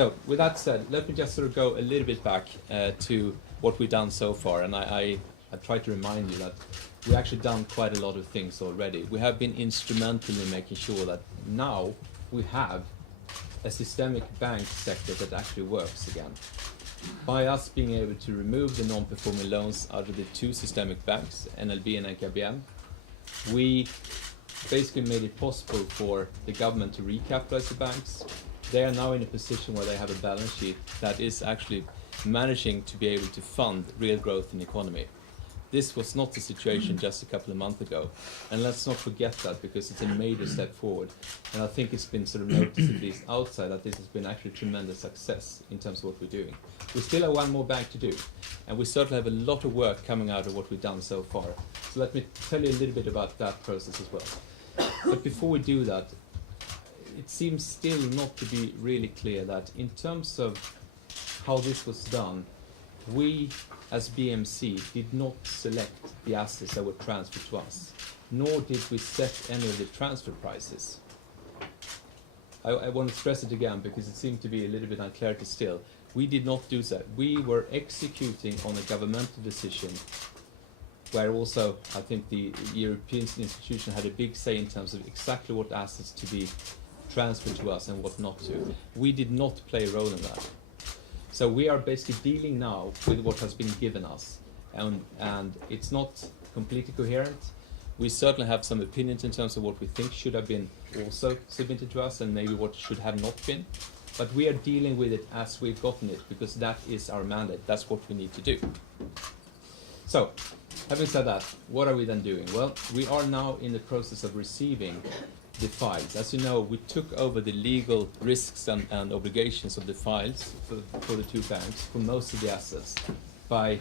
So with that said, let me just sort of go a little bit back to what we've done so far, and I try to remind you that we've actually done quite a lot of things already. We have been instrumental in making sure that now we have a systemic bank sector that actually works again. By us being able to remove the non-performing loans out of the two systemic banks, NLB and NKBM, we basically made it possible for the government to recapitalize the banks. They are now in a position where they have a balance sheet that is actually managing to be able to fund real growth in the economy. This was not the situation just a couple of months ago, and let's not forget that, because it's a major step forward, and I think it's been sort of noticed at least outside that this has been actually tremendous success in terms of what we're doing. We still have one more bank to do, and we certainly have a lot of work coming out of what we've done so far. So let me tell you a little bit about that process as well. But before we do that, it seems still not to be really clear that in terms of how this was done, we as BMC did not select the assets that were transferred to us, nor did we set any of the transfer prices. I want to stress it again because it seemed to be a little bit unclarity still. We did not do that. We were executing on a governmental decision where also I think the European institution had a big say in terms of exactly what assets to be transferred to us and what not to. We did not play a role in that. So we are basically dealing now with what has been given us, and it's not completely coherent. We certainly have some opinions in terms of what we think should have been also submitted to us and maybe what should have not been, but we are dealing with it as we've gotten it because that is our mandate, that's what we need to do. So, having said that, what are we then doing? Well, we are now in the process of receiving the files. As you know, we took over the legal risks and obligations of the files for the two banks, for most of the assets, by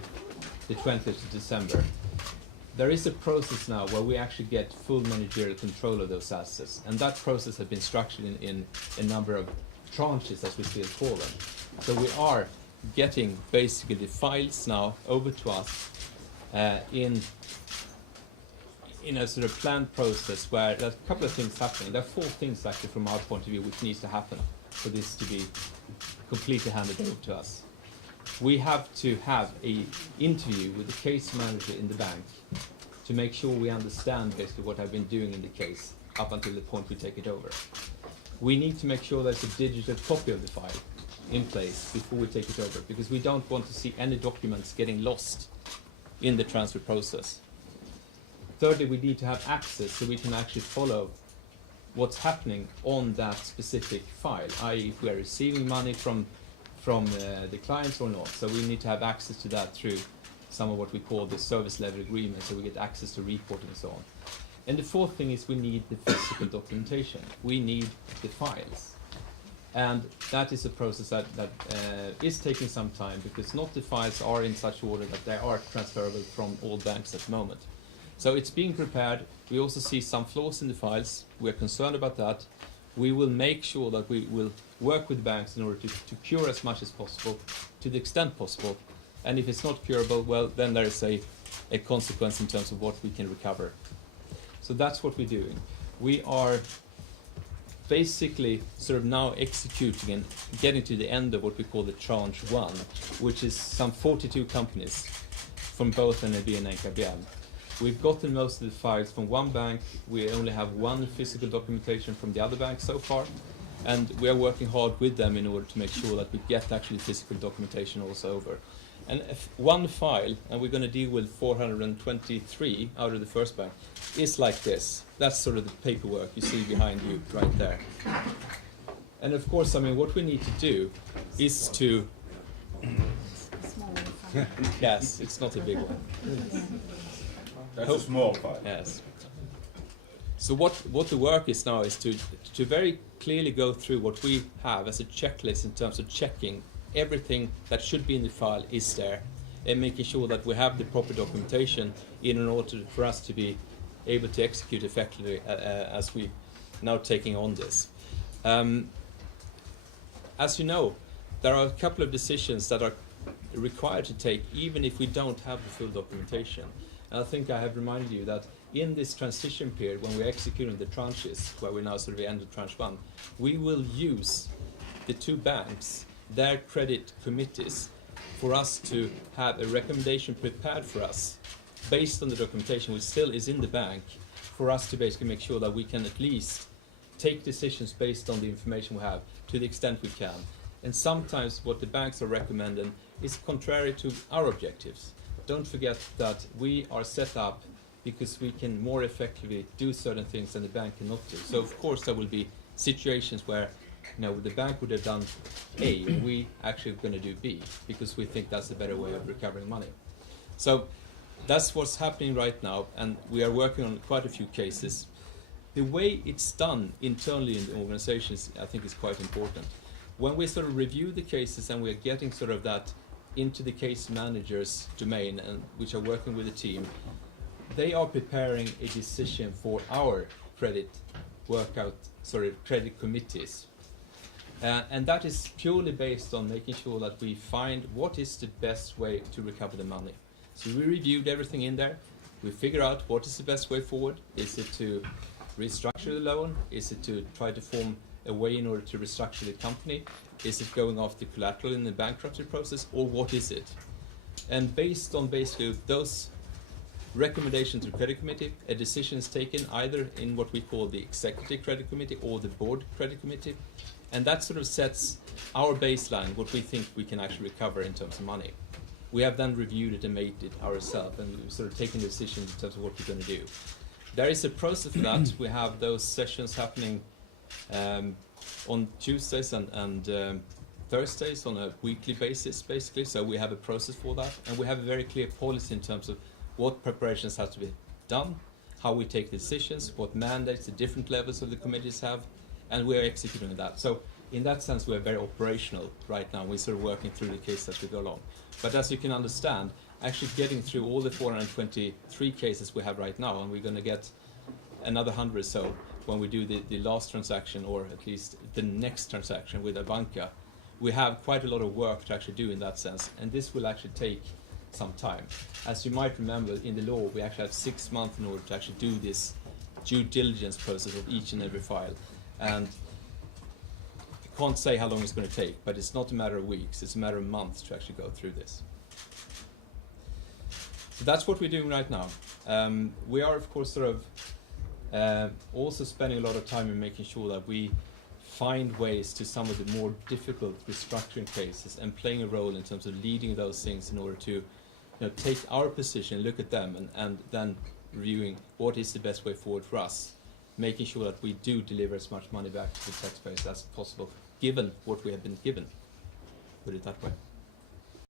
the 20th of December. There is a process now where we actually get full managerial control of those assets, and that process has been structured in a number of tranches, as we still call them. So we are getting basically the files now over to us in a sort of planned process where there's a couple of things happening. There are four things actually from our point of view which needs to happen for this to be completely handed over to us. We have to have an interview with the case manager in the bank to make sure we understand basically what I've been doing in the case up until the point we take it over. We need to make sure there's a digital copy of the file in place before we take it over, because we don't want to see any documents getting lost in the transfer process. Thirdly, we need to have access so we can actually follow what's happening on that specific file, i.e. if we are receiving money from the clients or not. So we need to have access to that through some of what we call the service level agreement, so we get access to reporting and so on. And the fourth thing is we need the physical documentation. We need the files. And that is a process that is taking some time, because not the files are in such order that they are transferable from all banks at the moment. So it's being prepared. We also see some flaws in the files. We're concerned about that. We will make sure that we will work with banks in order to cure as much as possible, to the extent possible. And if it's not curable, well, then there is a consequence in terms of what we can recover. So that's what we're doing. We are basically sort of now executing and getting to the end of what we call the tranche 1, which is some 42 companies from both NLB and NKBM. We've gotten most of the files from one bank. We only have one physical documentation from the other bank so far, and we are working hard with them in order to make sure that we get actually physical documentation also over. And if one file, and we're going to deal with 423 out of the first bank, is like this. That's sort of the paperwork you see behind you right there. And of course, I mean, what we need to do is to... Yes, it's not a big one. That's a small file. Yes. So what the work is now is to very clearly go through what we have as a checklist in terms of checking everything that should be in the file is there, and making sure that we have the proper documentation in order for us to be able to execute effectively as we now taking on this. As you know, there are a couple of decisions that are required to take even if we don't have the full documentation. And I think I have reminded you that in this transition period, when we're executing the tranches, where we're now sort of at the end of tranche 1, we will use the two banks, their credit committees, for us to have a recommendation prepared for us based on the documentation which still is in the bank, for us to basically make sure that we can at least take decisions based on the information we have to the extent we can. And sometimes what the banks are recommending is contrary to our objectives. Don't forget that we are set up because we can more effectively do certain things than the bank cannot do. So of course there will be situations where the bank would have done A, and we actually are going to do B, because we think that's a better way of recovering money. So that's what's happening right now, and we are working on quite a few cases. The way it's done internally in the organizations, I think, is quite important. When we sort of review the cases and we're getting sort of that into the case manager's domain, and which are working with the team, they are preparing a decision for our credit committees. And that is purely based on making sure that we find what is the best way to recover the money. So we reviewed everything in there. We figure out what is the best way forward. Is it to restructure the loan? Is it to try to form a way in order to restructure the company? Is it going off the collateral in the bankruptcy process, or what is it? And based on basically those recommendations to the credit committee, a decision is taken either in what we call the executive credit committee or the board credit committee, and that sort of sets our baseline, what we think we can actually recover in terms of money. We have then reviewed it and made it ourselves, and we've sort of taken decisions in terms of what we're going to do. There is a process for that. We have those sessions happening on Tuesdays and Thursdays on a weekly basis, basically. So we have a process for that, and we have a very clear policy in terms of what preparations have to be done, how we take the decisions, what mandates the different levels of the committees have, and we are executing that. So in that sense, we are very operational right now. We're sort of working through the case as we go along. But as you can understand, actually getting through all the 423 cases we have right now, and we're going to get another 100 or so when we do the last transaction, or at least the next transaction with Abanca, we have quite a lot of work to actually do in that sense, and this will actually take some time. As you might remember, in the law, we actually have 6 months in order to actually do this due diligence process of each and every file. And I can't say how long it's going to take, but it's not a matter of weeks, it's a matter of months to actually go through this. So that's what we're doing right now. We are, of course, sort of also spending a lot of time in making sure that we find ways to some of the more difficult restructuring cases and playing a role in terms of leading those things in order to take our position, look at them, and then reviewing what is the best way forward for us, making sure that we do deliver as much money back to the taxpayers as possible, given what we have been given. Put it that way.